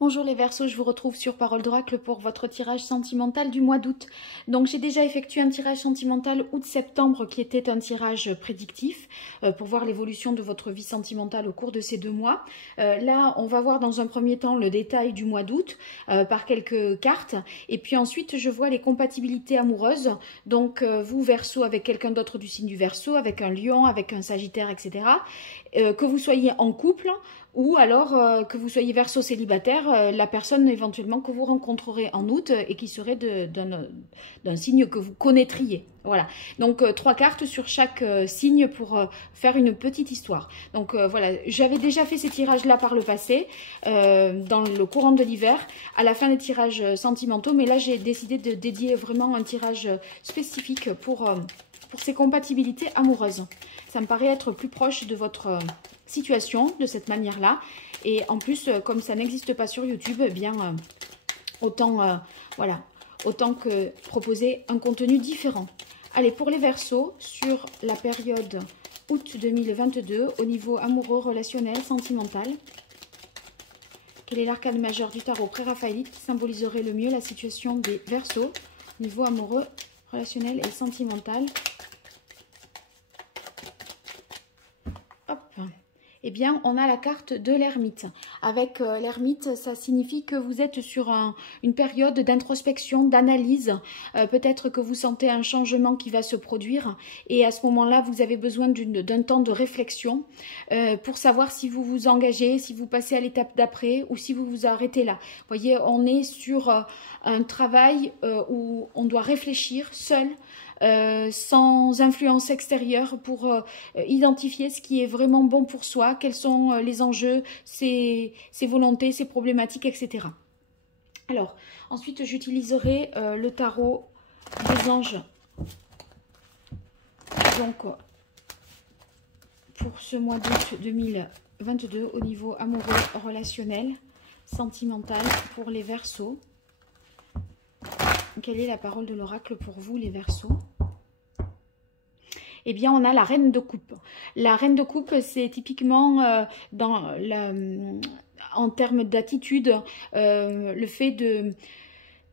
Bonjour les Verseaux, je vous retrouve sur Parole d'Oracle pour votre tirage sentimental du mois d'août. Donc j'ai déjà effectué un tirage sentimental août-septembre qui était un tirage prédictif pour voir l'évolution de votre vie sentimentale au cours de ces 2 mois. Là, on va voir dans un premier temps le détail du mois d'août par quelques cartes. Et puis ensuite, je vois les compatibilités amoureuses. Donc vous Verseaux avec quelqu'un d'autre du signe du Verseau, avec un Lion, avec un Sagittaire, etc. Que vous soyez en couple ou alors que vous soyez Verseau célibataire, la personne éventuellement que vous rencontrerez en août et qui serait d'un signe que vous connaîtriez. Voilà, donc 3 cartes sur chaque signe pour faire une petite histoire. Donc voilà, j'avais déjà fait ces tirages-là par le passé, dans le courant de l'hiver, à la fin des tirages sentimentaux, mais là j'ai décidé de dédier vraiment un tirage spécifique pour ces compatibilités amoureuses. Ça me paraît être plus proche de votre situation de cette manière-là. Et en plus, comme ça n'existe pas sur YouTube, eh bien, voilà, autant que proposer un contenu différent. Allez, pour les Verseaux, sur la période août 2022, au niveau amoureux, relationnel, sentimental, quel est l'arcane majeur du tarot pré-raphaélite qui symboliserait le mieux la situation des Verseaux, niveau amoureux, relationnel et sentimental? Hop. Eh bien, on a la carte de l'ermite. Avec l'ermite, ça signifie que vous êtes sur une période d'introspection, d'analyse. Peut-être que vous sentez un changement qui va se produire. Et à ce moment-là, vous avez besoin d'un temps de réflexion pour savoir si vous vous engagez, si vous passez à l'étape d'après ou si vous vous arrêtez là. Vous voyez, on est sur un travail où on doit réfléchir seul, sans influence extérieure pour identifier ce qui est vraiment bon pour soi, quels sont les enjeux, ses volontés, ses problématiques, etc. Alors, ensuite, j'utiliserai le tarot des anges. Donc, pour ce mois d'août 2022, au niveau amoureux, relationnel, sentimental, pour les Verseaux. Quelle est la parole de l'oracle pour vous, les Verseaux? Eh bien, on a la reine de coupe. La reine de coupe, c'est typiquement en termes d'attitude, le fait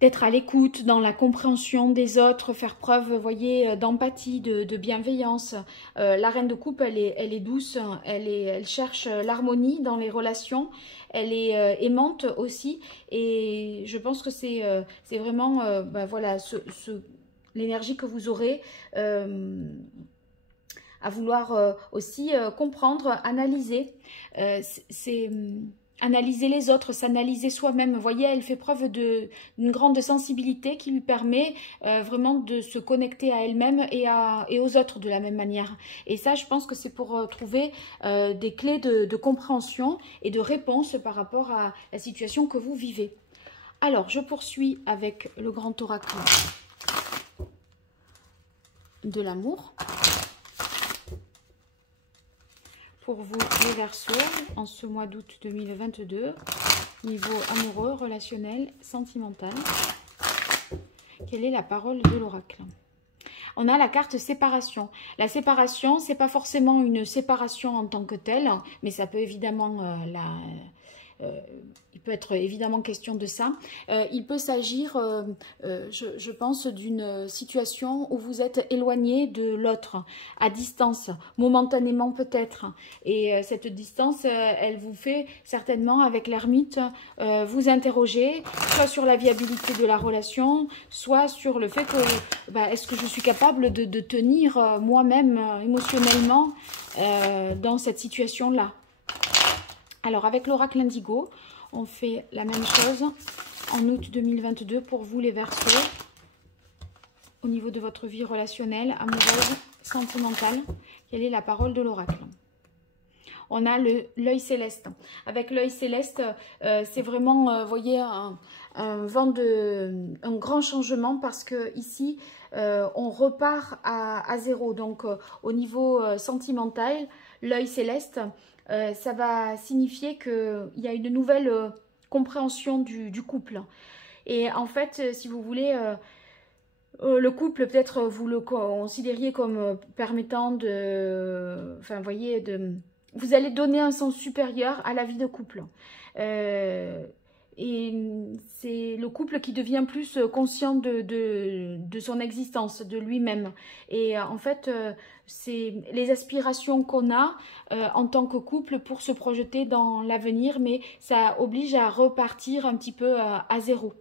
d'être à l'écoute, dans la compréhension des autres, faire preuve, vous voyez, d'empathie, de bienveillance. La reine de coupe, elle est douce, elle cherche l'harmonie dans les relations, elle est aimante aussi, et je pense que c'est vraiment, voilà, l'énergie que vous aurez à vouloir aussi comprendre, analyser. Analyser les autres, s'analyser soi-même. Vous voyez, elle fait preuve d'une grande sensibilité qui lui permet vraiment de se connecter à elle-même et aux autres de la même manière. Et ça, je pense que c'est pour trouver des clés de compréhension et de réponse par rapport à la situation que vous vivez. Alors, je poursuis avec le grand oracle de l'amour. Pour vous, les Verseaux, en ce mois d'août 2022, niveau amoureux, relationnel, sentimental. Quelle est la parole de l'oracle? On a la carte séparation. La séparation, c'est pas forcément une séparation en tant que telle, mais ça peut évidemment il peut être évidemment question de ça. Il peut s'agir, je pense, d'une situation où vous êtes éloigné de l'autre, à distance, momentanément peut-être. Et cette distance, elle vous fait certainement, avec l'ermite, vous interroger, soit sur la viabilité de la relation, soit sur le fait que, est-ce que je suis capable de tenir moi-même émotionnellement dans cette situation-là. Alors, avec l'oracle indigo, on fait la même chose en août 2022 pour vous, les Verseaux, au niveau de votre vie relationnelle, amoureuse, sentimentale. Quelle est la parole de l'oracle? On a l'œil céleste. Avec l'œil céleste, c'est vraiment, vous voyez, un grand changement parce que ici, on repart à zéro. Donc, au niveau sentimental, l'œil céleste, ça va signifier qu'il y a une nouvelle compréhension du couple. Et en fait, si vous voulez, le couple, peut-être vous le considériez comme permettant de... Enfin, vous voyez, vous allez donner un sens supérieur à la vie de couple. c'est le couple qui devient plus conscient de son existence, de lui-même. Et en fait, c'est les aspirations qu'on a en tant que couple pour se projeter dans l'avenir, mais ça oblige à repartir un petit peu à zéro.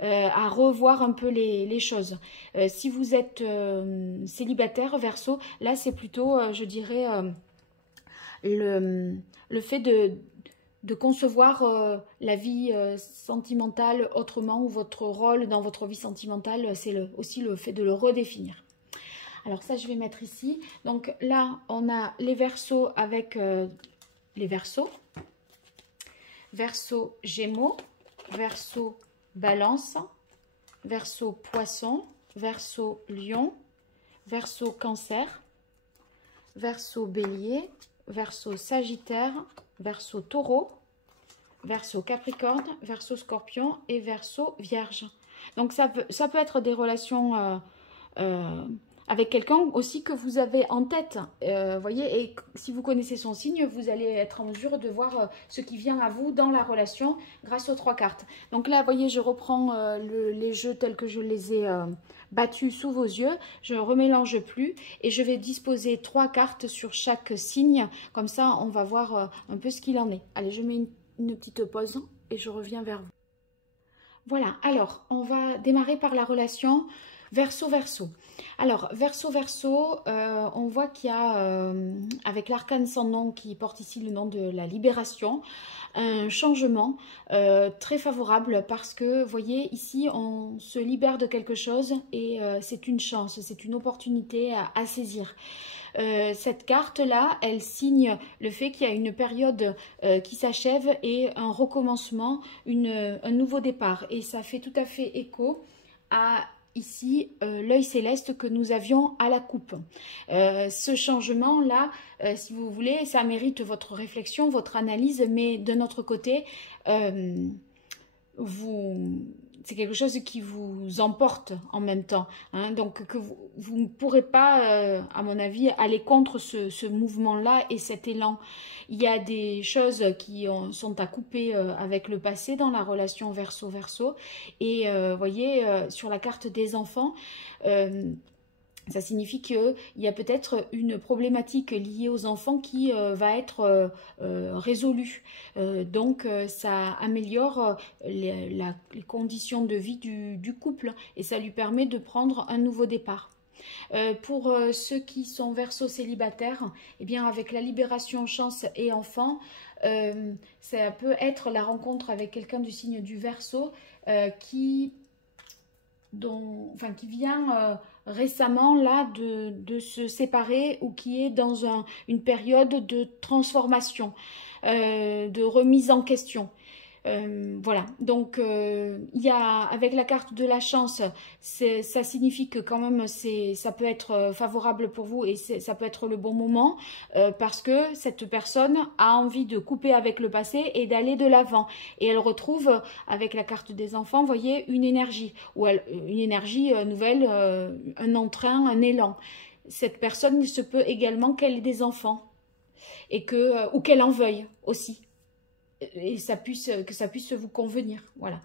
À revoir un peu les choses. Si vous êtes célibataire, Verseau, là c'est plutôt, je dirais, le fait de concevoir la vie sentimentale autrement, ou votre rôle dans votre vie sentimentale, c'est aussi le fait de le redéfinir. Alors ça, je vais mettre ici. Donc là, on a les Verseaux avec les Verseaux. Verseau Gémeaux, Verseau Balance, Verseau Poisson, Verseau Lion, Verseau Cancer, Verseau Bélier, Verseau Sagittaire, Verseau Taureau, Verseau Capricorne, Verseau Scorpion et Verseau Vierge. Donc ça peut être des relations avec quelqu'un aussi que vous avez en tête, voyez, et si vous connaissez son signe, vous allez être en mesure de voir ce qui vient à vous dans la relation grâce aux 3 cartes. Donc là, voyez, je reprends les jeux tels que je les ai battus sous vos yeux, je ne remélange plus et je vais disposer 3 cartes sur chaque signe, comme ça on va voir un peu ce qu'il en est. Allez, je mets une petite pause et je reviens vers vous. Voilà, alors on va démarrer par la relation Verseau-Verseau. Alors, Verseau-Verseau, on voit qu'il y a, avec l'arcane sans nom qui porte ici le nom de la libération, un changement très favorable parce que, vous voyez, ici, on se libère de quelque chose et c'est une chance, c'est une opportunité à saisir. Cette carte-là, elle signe le fait qu'il y a une période qui s'achève et un recommencement, un nouveau départ. Et ça fait tout à fait écho à ici l'œil céleste que nous avions à la coupe. Ce changement-là, si vous voulez, ça mérite votre réflexion, votre analyse, mais de notre côté, c'est quelque chose qui vous emporte en même temps. Hein, donc que vous ne pourrez pas, à mon avis, aller contre ce mouvement-là et cet élan. Il y a des choses qui sont à couper avec le passé dans la relation Verseau-Verseau. Et voyez, sur la carte des enfants, ça signifie qu'il y a peut-être une problématique liée aux enfants qui va être résolue. Donc, ça améliore les conditions de vie du couple et ça lui permet de prendre un nouveau départ. Pour ceux qui sont Verseau célibataires, eh bien, avec la libération, chance et enfant, ça peut être la rencontre avec quelqu'un du signe du Verseau qui vient récemment là de se séparer ou qui est dans une période de transformation, de remise en question. Voilà, donc il y a, avec la carte de la chance, ça signifie que quand même ça peut être favorable pour vous et ça peut être le bon moment parce que cette personne a envie de couper avec le passé et d'aller de l'avant. Et elle retrouve avec la carte des enfants, vous voyez, une énergie, une énergie nouvelle, un entrain, un élan. Cette personne, il se peut également qu'elle ait des enfants et ou qu'elle en veuille aussi. Et que ça puisse vous convenir. Voilà.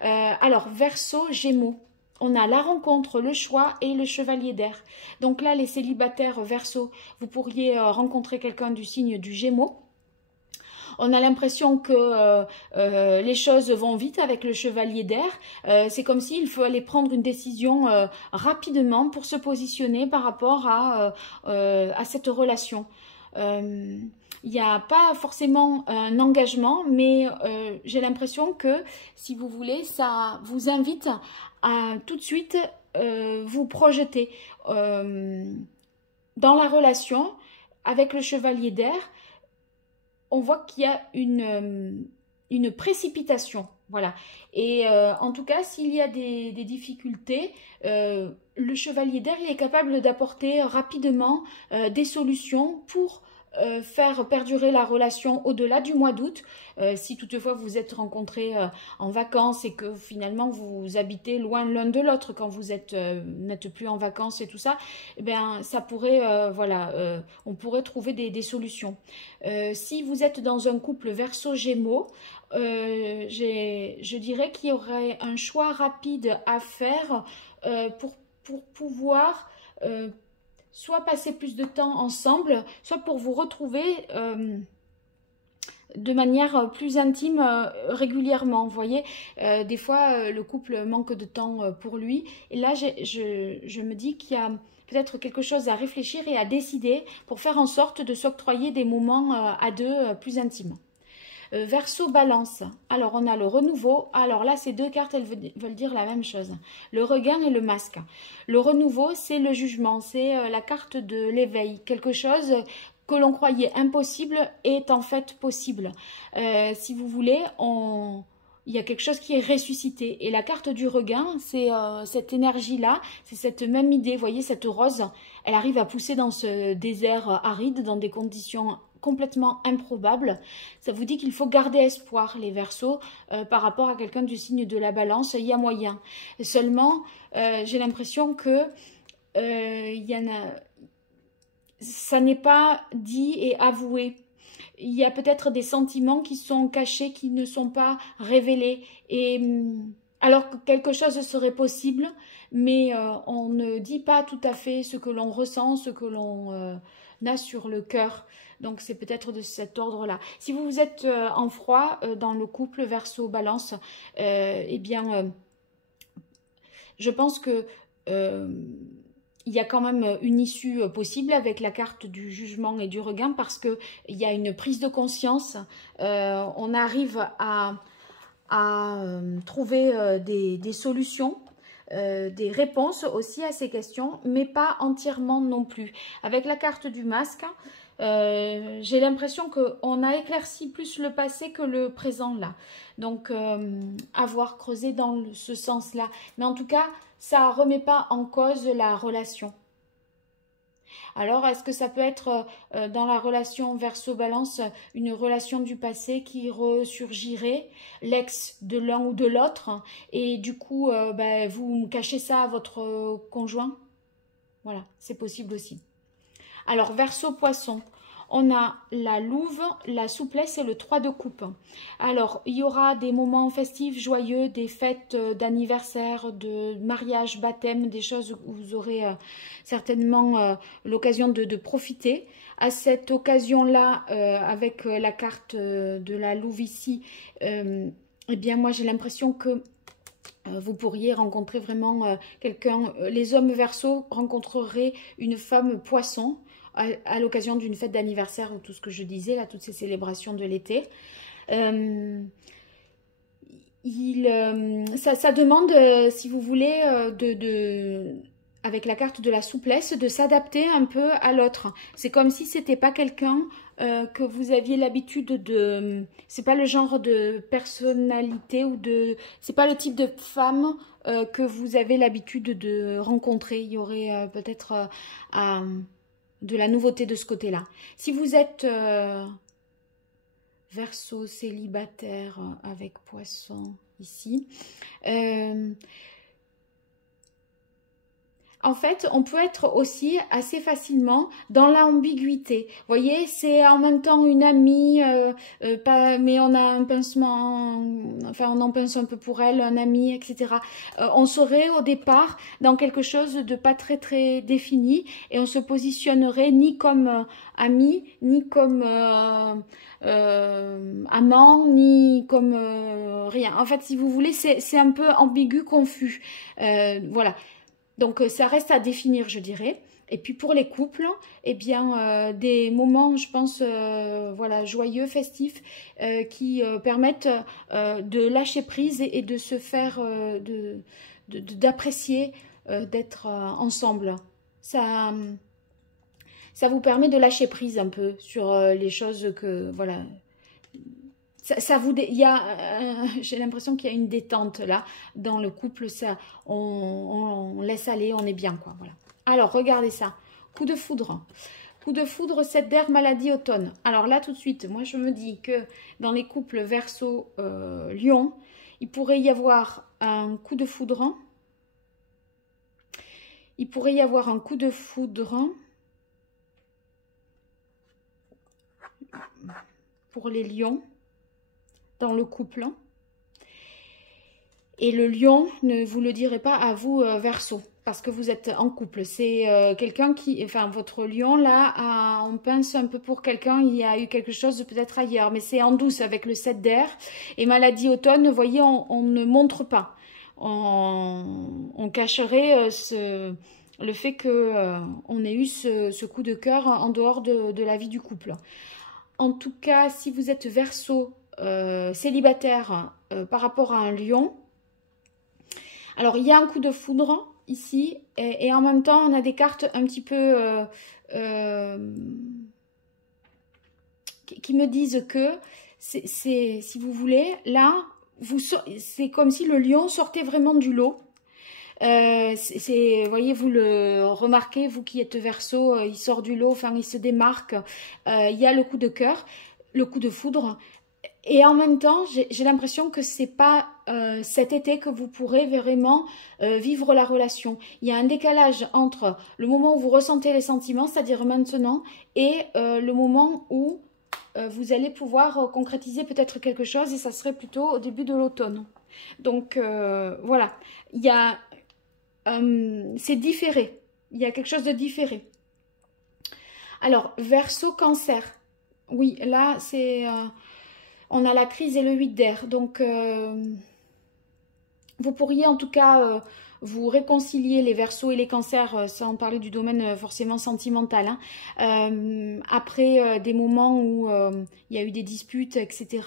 Alors, Verseau, Gémeaux. On a la rencontre, le choix et le chevalier d'air. Donc là, les célibataires Verseau, vous pourriez rencontrer quelqu'un du signe du Gémeaux. On a l'impression que les choses vont vite avec le chevalier d'air. C'est comme s'il faut aller prendre une décision rapidement pour se positionner par rapport à cette relation. Il n'y a pas forcément un engagement, mais j'ai l'impression que, si vous voulez, ça vous invite à tout de suite vous projeter dans la relation avec le chevalier d'air. On voit qu'il y a une précipitation. Voilà. Et en tout cas, s'il y a des difficultés, le chevalier d'air est capable d'apporter rapidement des solutions pour faire perdurer la relation au-delà du mois d'août. Si toutefois vous êtes rencontrés en vacances et que finalement vous habitez loin l'un de l'autre quand vous n'êtes plus en vacances et tout ça, eh bien ça pourrait, on pourrait trouver des solutions. Si vous êtes dans un couple Verseau-Gémeaux, je dirais qu'il y aurait un choix rapide à faire pour pouvoir soit passer plus de temps ensemble, soit pour vous retrouver de manière plus intime régulièrement. Vous voyez, des fois, le couple manque de temps pour lui. Et là, je me dis qu'il y a peut-être quelque chose à réfléchir et à décider pour faire en sorte de s'octroyer des moments à deux plus intimes. Verseau balance, alors on a le renouveau, alors là ces deux cartes elles veulent dire la même chose, le regain et le masque. Le renouveau c'est le jugement, c'est la carte de l'éveil, quelque chose que l'on croyait impossible est en fait possible. Si vous voulez, il y a quelque chose qui est ressuscité. Et la carte du regain, c'est cette énergie-là, c'est cette même idée, vous voyez, cette rose, elle arrive à pousser dans ce désert aride, dans des conditions complètement improbables. Ça vous dit qu'il faut garder espoir, les Verseaux, par rapport à quelqu'un du signe de la balance, il y a moyen. Seulement, j'ai l'impression que il y en a... ça n'est pas dit et avoué. Il y a peut-être des sentiments qui sont cachés, qui ne sont pas révélés. Et alors que quelque chose serait possible, mais on ne dit pas tout à fait ce que l'on ressent, ce que l'on a sur le cœur. Donc c'est peut-être de cet ordre-là. Si vous êtes en froid dans le couple Verseau-Balance, eh bien, je pense que... il y a quand même une issue possible avec la carte du jugement et du regain parce qu'il y a une prise de conscience. On arrive à trouver des solutions, des réponses aussi à ces questions, mais pas entièrement non plus. Avec la carte du masque, j'ai l'impression qu'on a éclairci plus le passé que le présent là. Donc, avoir creusé dans ce sens-là. Mais en tout cas, ça ne remet pas en cause la relation. Alors, est-ce que ça peut être dans la relation Verseau-Balance, une relation du passé qui ressurgirait, l'ex de l'un ou de l'autre, et du coup, vous cachez ça à votre conjoint? Voilà, c'est possible aussi. Alors, Verseau-Poisson. On a la louve, la souplesse et le 3 de coupe. Alors, il y aura des moments festifs, joyeux, des fêtes d'anniversaire, de mariage, baptême, des choses où vous aurez certainement l'occasion de profiter. À cette occasion-là, avec la carte de la louve ici, eh bien, moi, j'ai l'impression que vous pourriez rencontrer vraiment quelqu'un. Les hommes Verseau rencontreraient une femme poisson à l'occasion d'une fête d'anniversaire ou tout ce que je disais, là, toutes ces célébrations de l'été. Ça demande, si vous voulez, avec la carte de la souplesse, de s'adapter un peu à l'autre. C'est comme si c'était pas quelqu'un que vous aviez l'habitude de... C'est pas le genre de personnalité ou de... C'est pas le type de femme que vous avez l'habitude de rencontrer. Il y aurait peut-être de la nouveauté de ce côté-là. Si vous êtes Verseau, célibataire avec Poisson ici, en fait, on peut être aussi assez facilement dans l'ambiguïté. Vous voyez, c'est en même temps une amie, mais on a un pincement, enfin on en pince un peu pour elle, un ami, etc. On serait au départ dans quelque chose de pas très très défini et on se positionnerait ni comme ami, ni comme amant, ni comme rien. En fait, si vous voulez, c'est un peu ambigu, confus. Voilà. Donc, ça reste à définir, je dirais. Et puis, pour les couples, eh bien, des moments, je pense, voilà, joyeux, festifs, qui permettent de lâcher prise et de se faire, d'apprécier d'être ensemble. Ça vous permet de lâcher prise un peu sur les choses que, voilà... j'ai l'impression qu'il y a une détente là dans le couple, ça, on laisse aller, on est bien quoi, voilà. Alors regardez ça, coup de foudre, cette d'air, maladie, automne. Alors là tout de suite, moi je me dis que dans les couples Verseau, Lion, il pourrait y avoir un coup de foudre, pour les lions. dans le couple. Et le lion, ne vous le direz pas à vous, Verseau, parce que vous êtes en couple. C'est quelqu'un qui, enfin, votre lion, là, on pense un peu pour quelqu'un, il y a eu quelque chose peut-être ailleurs, mais c'est en douce avec le 7 d'air. Et maladie automne, vous voyez, on ne montre pas. On cacherait le fait qu'on ait eu ce coup de cœur en dehors de la vie du couple. En tout cas, si vous êtes Verseau, célibataire par rapport à un lion, alors il y a un coup de foudre ici et en même temps on a des cartes un petit peu qui me disent que si vous voulez, là c'est comme si le lion sortait vraiment du lot. Voyez, vous le remarquez, vous qui êtes Verseau, il sort du lot, enfin il se démarque. Il y a le coup de cœur, le coup de foudre. Et en même temps, j'ai l'impression que c'est pas cet été que vous pourrez vraiment vivre la relation. Il y a un décalage entre le moment où vous ressentez les sentiments, c'est-à-dire maintenant, et le moment où vous allez pouvoir concrétiser peut-être quelque chose, et ça serait plutôt au début de l'automne. Donc voilà, il y a c'est différé. Il y a quelque chose de différé. Alors, Verseau, Cancer. Oui, là, c'est... on a la crise et le 8 d'air. Donc, vous pourriez en tout cas vous réconcilier les Verseaux et les Cancers, sans parler du domaine forcément sentimental. Hein. Après des moments où il y a eu des disputes, etc.,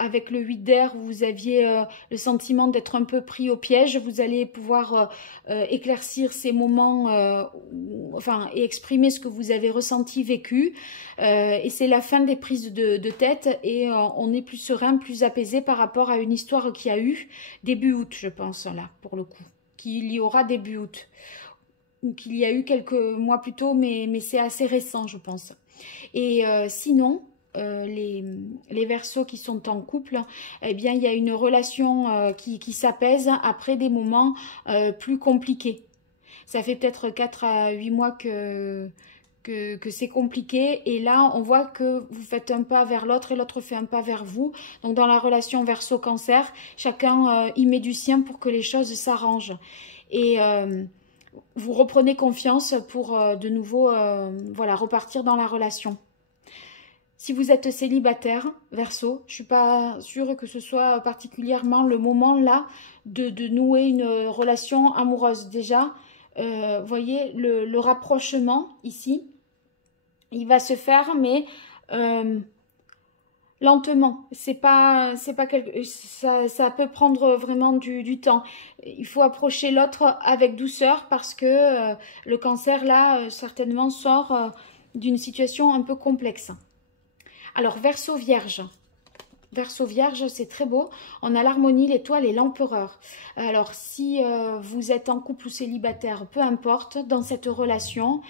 avec le 8 d'air, vous aviez le sentiment d'être un peu pris au piège. Vous allez pouvoir éclaircir ces moments, enfin, et exprimer ce que vous avez ressenti, vécu. Et c'est la fin des prises de tête et on est plus serein, plus apaisé par rapport à une histoire qu'il y a eu début août, je pense, là, pour le coup. Qu'il y aura début août. Ou qu'il y a eu quelques mois plus tôt, mais c'est assez récent, je pense. Et sinon... les Verseaux qui sont en couple, eh bien, il y a une relation qui s'apaise après des moments plus compliqués. Ça fait peut-être 4 à 8 mois que c'est compliqué. Et là, on voit que vous faites un pas vers l'autre et l'autre fait un pas vers vous. Donc, dans la relation Verseau-Cancer, chacun y met du sien pour que les choses s'arrangent. Et... vous reprenez confiance pour de nouveau voilà, repartir dans la relation. Si vous êtes célibataire, Verseau, je ne suis pas sûre que ce soit particulièrement le moment là de nouer une relation amoureuse. Déjà, vous voyez, le rapprochement ici, il va se faire, mais lentement. C'est pas ça peut prendre vraiment du temps. Il faut approcher l'autre avec douceur parce que le Cancer là, certainement sort d'une situation un peu complexe. Alors, Verseau Vierge. Verseau Vierge, c'est très beau. On a l'harmonie, l'étoile et l'empereur. Alors, si vous êtes en couple ou célibataire, peu importe, dans cette relation,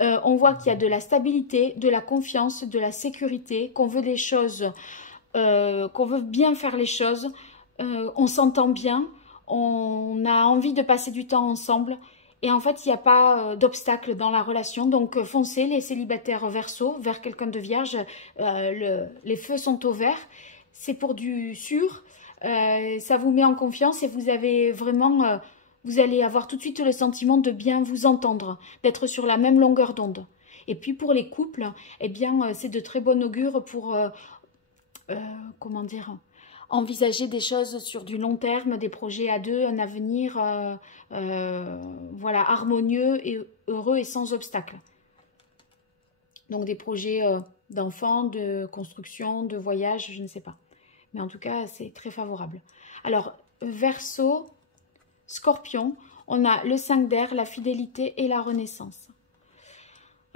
on voit qu'il y a de la stabilité, de la confiance, de la sécurité, qu'on veut des choses, qu'on veut bien faire les choses, on s'entend bien, on a envie de passer du temps ensemble. Et en fait, il n'y a pas d'obstacle dans la relation. Donc, foncez les célibataires Verseau vers quelqu'un de vierge. Les feux sont au vert. C'est pour du sûr. Ça vous met en confiance et vous avez vraiment... vous allez avoir tout de suite le sentiment de bien vous entendre, d'être sur la même longueur d'onde. Et puis, pour les couples, eh bien, c'est de très bon augure pour... comment dire, envisager des choses sur du long terme, des projets à deux, un avenir voilà, harmonieux et heureux et sans obstacle. Donc des projets d'enfants, de construction, de voyage, je ne sais pas. Mais en tout cas, c'est très favorable. Alors, Verseau, Scorpion, on a le 5 d'air, la fidélité et la renaissance.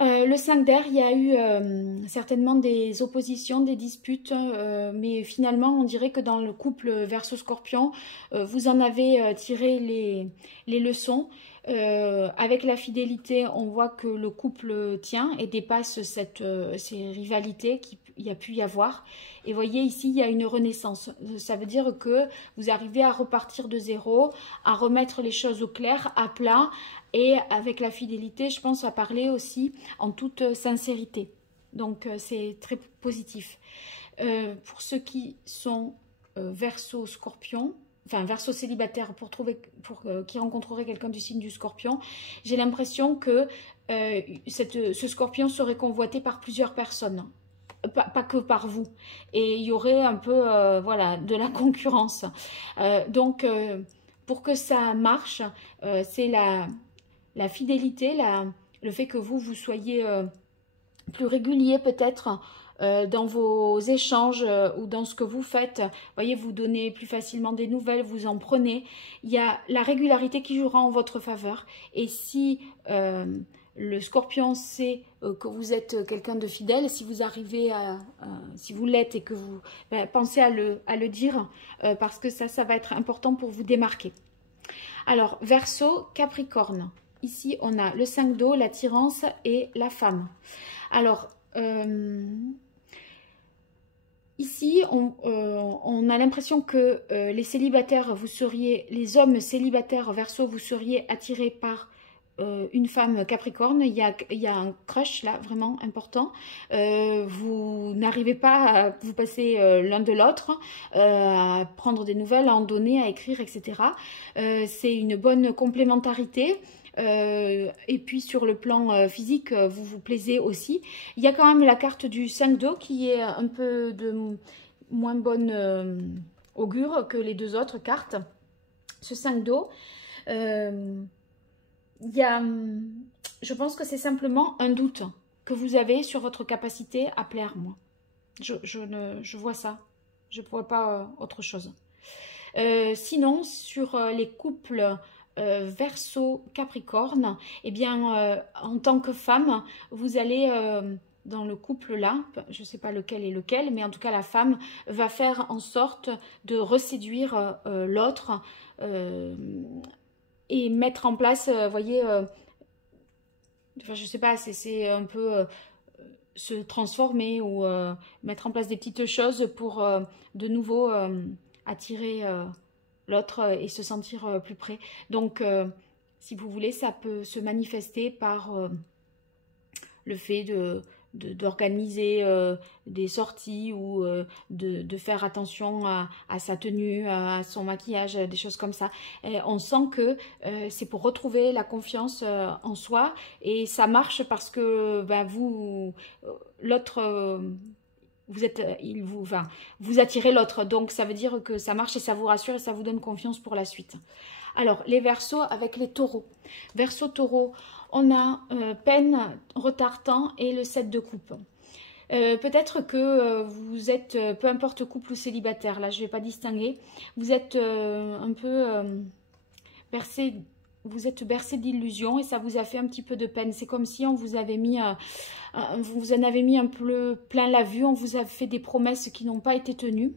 Le 5 d'air, il y a eu certainement des oppositions, des disputes, mais finalement, on dirait que dans le couple Verseau-Scorpion, vous en avez tiré les leçons. Avec la fidélité, on voit que le couple tient et dépasse ces rivalités qu'il y a pu y avoir. Et voyez, ici, il y a une renaissance. Ça veut dire que vous arrivez à repartir de zéro, à remettre les choses au clair, à plat. Et avec la fidélité, je pense à parler aussi en toute sincérité. Donc, c'est très positif. pour ceux qui sont Verseau, Scorpion, enfin Verseau célibataire, qui rencontrerait quelqu'un du signe du Scorpion, j'ai l'impression que ce Scorpion serait convoité par plusieurs personnes. Pas que par vous, et il y aurait un peu voilà, de la concurrence. Donc pour que ça marche, c'est la fidélité, le fait que vous soyez plus régulier peut-être dans vos échanges ou dans ce que vous faites. Vous voyez, vous donnez plus facilement des nouvelles, vous en prenez. Il y a la régularité qui jouera en votre faveur. Et si le Scorpion sait que vous êtes quelqu'un de fidèle, si vous arrivez si vous l'êtes et que vous pensez à le dire, parce que ça va être important pour vous démarquer. Alors, Verseau, Capricorne. Ici, on a le 5 d'eau, l'attirance et la femme. Alors, ici, on a l'impression que les célibataires, les hommes célibataires Verseau, vous seriez attirés par une femme Capricorne. Il y a un crush là, vraiment important. Vous n'arrivez pas à vous passer l'un de l'autre, à prendre des nouvelles, à en donner, à écrire, etc. C'est une bonne complémentarité. Et puis sur le plan physique, vous vous plaisez aussi. Il y a quand même la carte du 5 d'eau qui est un peu de moins bonne augure que les deux autres cartes. Ce 5 d'eau, je pense que c'est simplement un doute que vous avez sur votre capacité à plaire, moi. Je vois ça. Je ne vois pas autre chose. Sinon, sur les couples Verseau, Capricorne, eh bien, en tant que femme, vous allez dans le couple là, je ne sais pas lequel est lequel, mais en tout cas la femme va faire en sorte de reséduire l'autre et mettre en place, vous voyez, enfin, je ne sais pas, c'est un peu se transformer ou mettre en place des petites choses pour de nouveau attirer l'autre et se sentir plus près. Donc, si vous voulez, ça peut se manifester par le fait d'organiser des sorties ou de faire attention à sa tenue, à son maquillage, des choses comme ça. Et on sent que c'est pour retrouver la confiance en soi et ça marche parce que l'autre... vous attirez l'autre, donc ça veut dire que ça marche et ça vous rassure et ça vous donne confiance pour la suite. Alors, les Verseaux avec les Taureaux. Verseau, Taureau, on a peine, retard, temps et le 7 de coupe. Peut-être que vous êtes, peu importe couple ou célibataire, là je ne vais pas distinguer, vous êtes un peu bercé. Vous êtes bercé d'illusions et ça vous a fait un petit peu de peine. C'est comme si on vous avait mis, vous en avez mis un peu plein la vue, on vous a fait des promesses qui n'ont pas été tenues.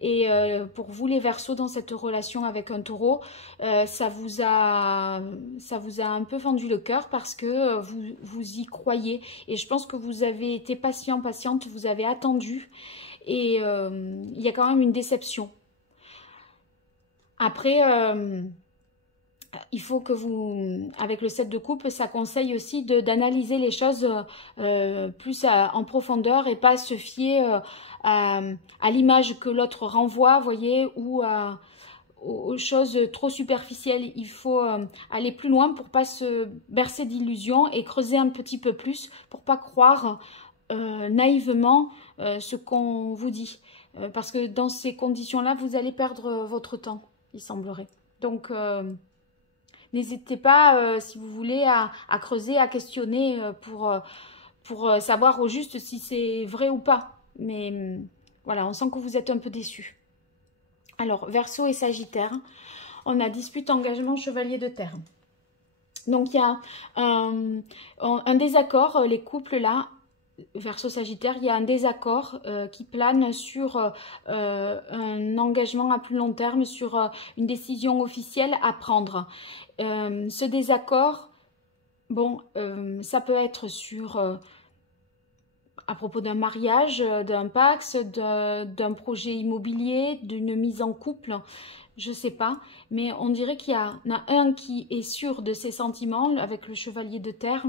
Et pour vous les Verseaux dans cette relation avec un Taureau, ça vous a un peu fendu le cœur parce que vous y croyez. Et je pense que vous avez été patiente, vous avez attendu et il y a quand même une déception. Après... il faut que vous, avec le 7 de coupe, ça conseille aussi d'analyser les choses plus en profondeur et pas se fier à l'image que l'autre renvoie, voyez, ou aux choses trop superficielles. Il faut aller plus loin pour pas se bercer d'illusions et creuser un petit peu plus pour pas croire naïvement ce qu'on vous dit. Parce que dans ces conditions-là, vous allez perdre votre temps, il semblerait. Donc... n'hésitez pas, si vous voulez, à creuser, à questionner pour savoir au juste si c'est vrai ou pas. Mais voilà, on sent que vous êtes un peu déçus. Alors, Verseau et Sagittaire, on a dispute, engagement, chevalier de terre. Donc, il y a un désaccord, les couples là, Verseau Sagittaire, il y a un désaccord qui plane sur un engagement à plus long terme, sur une décision officielle à prendre. Ce désaccord, bon, ça peut être sur à propos d'un mariage, d'un pax, d'un projet immobilier, d'une mise en couple, je sais pas, mais on dirait qu'il y en a un qui est sûr de ses sentiments avec le chevalier de terre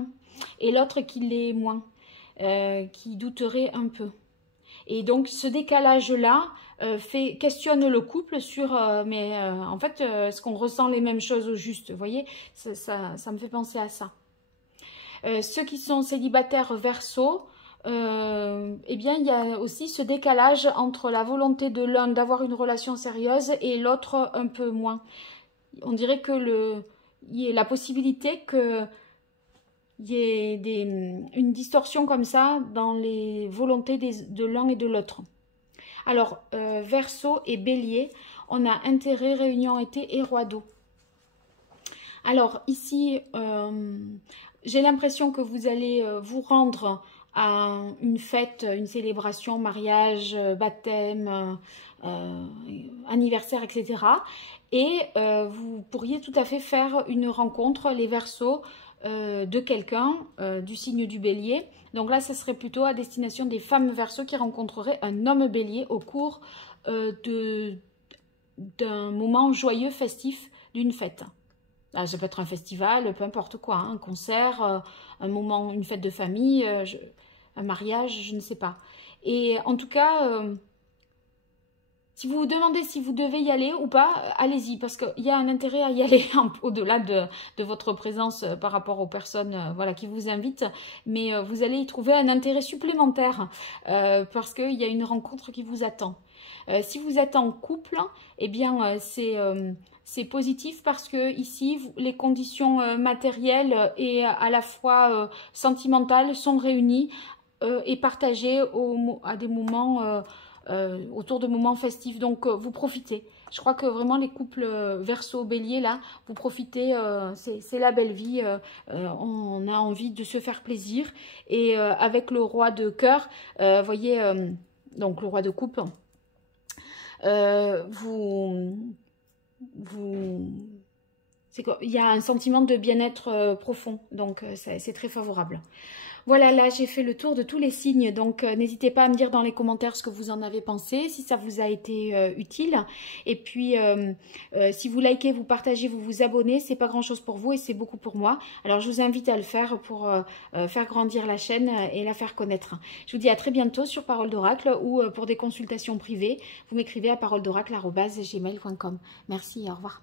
et l'autre qui l'est moins. Qui douterait un peu. Et donc ce décalage-là questionne le couple sur en fait, est-ce qu'on ressent les mêmes choses au juste? Vous voyez, ça me fait penser à ça. Ceux qui sont célibataires Verseau, eh bien, il y a aussi ce décalage entre la volonté de l'un d'avoir une relation sérieuse et l'autre un peu moins. On dirait que il y a la possibilité qu'il y ait une distorsion comme ça dans les volontés de l'un et de l'autre. Alors, Verseau et Bélier, on a intérêt, réunion été et roi d'eau. Alors, ici, j'ai l'impression que vous allez vous rendre à une fête, une célébration, mariage, baptême, anniversaire, etc. Et vous pourriez tout à fait faire une rencontre, les Verseaux, de quelqu'un du signe du Bélier. Donc là, ce serait plutôt à destination des femmes Verseaux qui rencontreraient un homme Bélier au cours d'un moment joyeux, festif, d'une fête. Ah, ça peut être un festival, peu importe quoi, hein, un concert, un moment, une fête de famille, un mariage, je ne sais pas. Et en tout cas, si vous vous demandez si vous devez y aller ou pas, allez-y, parce qu'il y a un intérêt à y aller au-delà de votre présence par rapport aux personnes voilà, qui vous invitent, mais vous allez y trouver un intérêt supplémentaire parce qu'il y a une rencontre qui vous attend. Si vous êtes en couple, eh bien c'est positif parce que ici les conditions matérielles et à la fois sentimentales sont réunies et partagées à des moments autour de moments festifs. Donc vous profitez. Je crois que vraiment les couples Verseau Bélier là, vous profitez, c'est la belle vie. On a envie de se faire plaisir et avec le roi de cœur, voyez, donc le roi de coupe. Il y a un sentiment de bien-être profond, donc c'est très favorable. Voilà, là j'ai fait le tour de tous les signes, donc n'hésitez pas à me dire dans les commentaires ce que vous en avez pensé, si ça vous a été utile. Et puis si vous likez, vous partagez, vous vous abonnez, c'est pas grand chose pour vous et c'est beaucoup pour moi. Alors je vous invite à le faire pour faire grandir la chaîne et la faire connaître. Je vous dis à très bientôt sur Parole d'Oracle ou pour des consultations privées, vous m'écrivez à paroledoracle@gmail.com. Merci et au revoir.